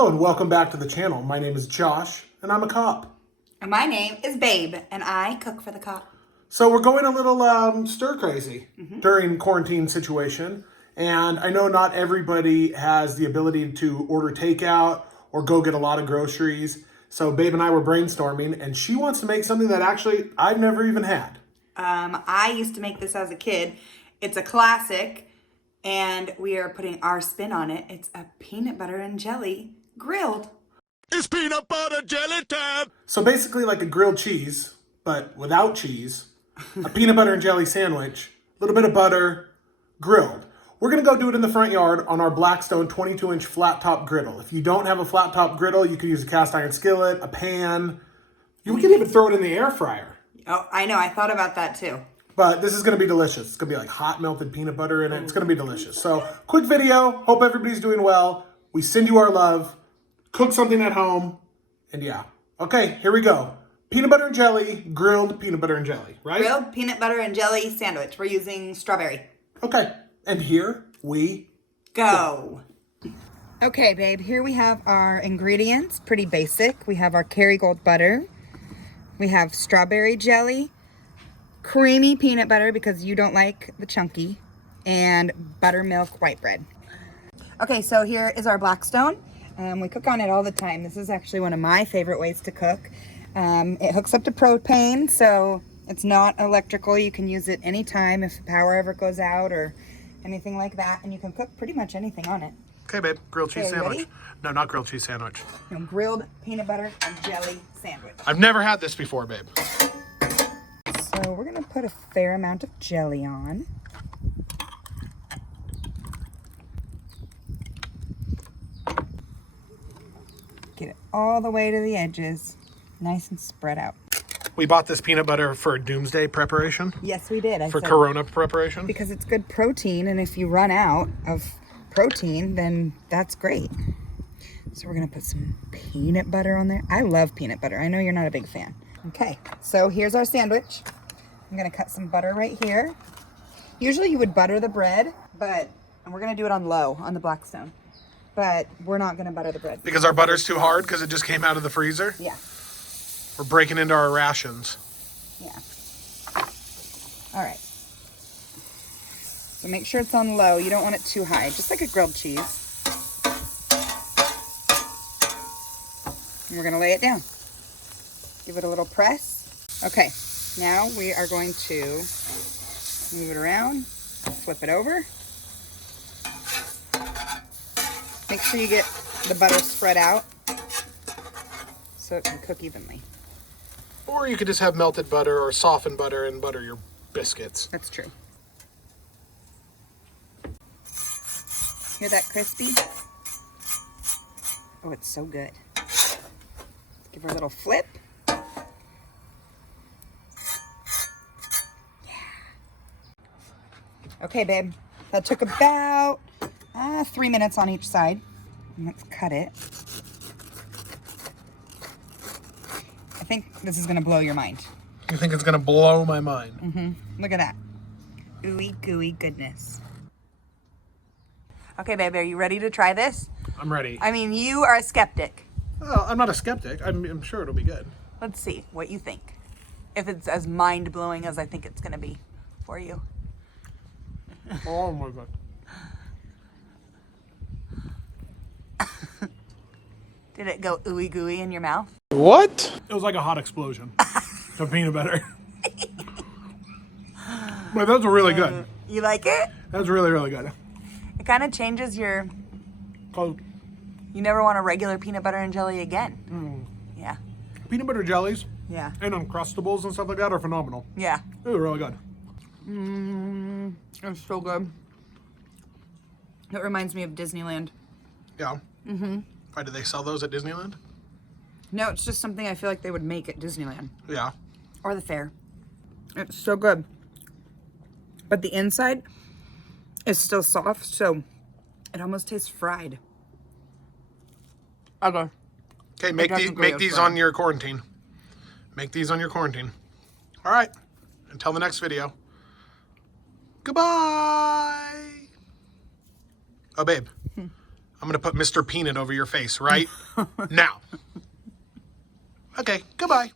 Hello and welcome back to the channel. My name is Josh and I'm a cop. And my name is Babe and I cook for the cop. So we're going a little stir crazy during quarantine situation. And I know not everybody has the ability to order takeout or go get a lot of groceries. So Babe and I were brainstorming and she wants to make something that actually I've never even had. I used to make this as a kid. It's a classic and we are putting our spin on it. It's a peanut butter and jelly grilled. It's peanut butter jelly time! So basically like a grilled cheese, but without cheese, a peanut butter and jelly sandwich, a little bit of butter, grilled. We're gonna go do it in the front yard on our Blackstone 22-inch flat top griddle. If you don't have a flat top griddle, you can use a cast iron skillet, a pan. You can even throw it in the air fryer. Oh, I know. I thought about that too. But this is gonna be delicious. It's gonna be like hot melted peanut butter in it. It's gonna be delicious. So quick video, hope everybody's doing well. We send you our love, cook something at home, and yeah. Okay, here we go. Peanut butter and jelly, grilled peanut butter and jelly, right? Grilled peanut butter and jelly sandwich. We're using strawberry. Okay, and here we go. Okay, babe, here we have our ingredients. Pretty basic. We have our Kerrygold butter. We have strawberry jelly, creamy peanut butter because you don't like the chunky, and buttermilk white bread. Okay, so here is our Blackstone. We cook on it all the time. This is actually one of my favorite ways to cook. It hooks up to propane, so it's not electrical. You can use it anytime if the power ever goes out or anything like that, and you can cook pretty much anything on it. Okay, babe, grilled cheese Okay, sandwich. ready? No, not grilled cheese sandwich. No, grilled peanut butter and jelly sandwich. I've never had this before, babe. So we're gonna put a fair amount of jelly on. Get it all the way to the edges, nice and spread out. We bought this peanut butter for doomsday preparation, Yes, we did. for Corona preparation. Because it's good protein, and if you run out of protein, then that's great. So we're gonna put some peanut butter on there. I love peanut butter. I know you're not a big fan. Okay, so here's our sandwich. I'm gonna cut some butter right here. Usually you would butter the bread, and we're gonna do it on low on the Blackstone. But we're not gonna butter the bread. Because our butter's too hard because it just came out of the freezer. Yeah, We're breaking into our rations. yeah. All right. So make sure it's on low. You don't want it too high, just like a grilled cheese. And we're gonna lay it down. Give it a little press. Okay, now we are going to move it around, flip it over. Make sure you get the butter spread out so it can cook evenly. Or you could just have melted butter or softened butter and butter your biscuits. That's true. Hear that crispy? Oh, it's so good. Let's give her a little flip. Okay, babe. That took about 3 minutes on each side. And let's cut it. I think this is gonna blow your mind. You think it's gonna blow my mind? Look at that. Ooey gooey goodness. Okay, babe, are you ready to try this? I'm ready. I mean, you are a skeptic. Well, I'm not a skeptic. I'm sure it'll be good. Let's see what you think. If it's as mind-blowing as I think it's gonna be for you. Oh my god. Did it go ooey gooey in your mouth? What? It was like a hot explosion of peanut butter. But those are really good. You like it? That's really, really good. It kind of changes your... Called You never want a regular peanut butter and jelly again. Yeah. peanut butter jellies Yeah. and Uncrustables and stuff like that are phenomenal. Yeah. They're really good. It's so good. It reminds me of Disneyland. Yeah. Why, do they sell those at Disneyland? No, it's just something I feel like they would make at Disneyland. Yeah. Or the fair. It's so good. But the inside is still soft, so it almost tastes fried. Okay. Okay, make these on your quarantine. Make these on your quarantine. All right. Until the next video. Goodbye. Oh, babe. I'm going to put Mr. Peanut over your face right now. Okay, goodbye.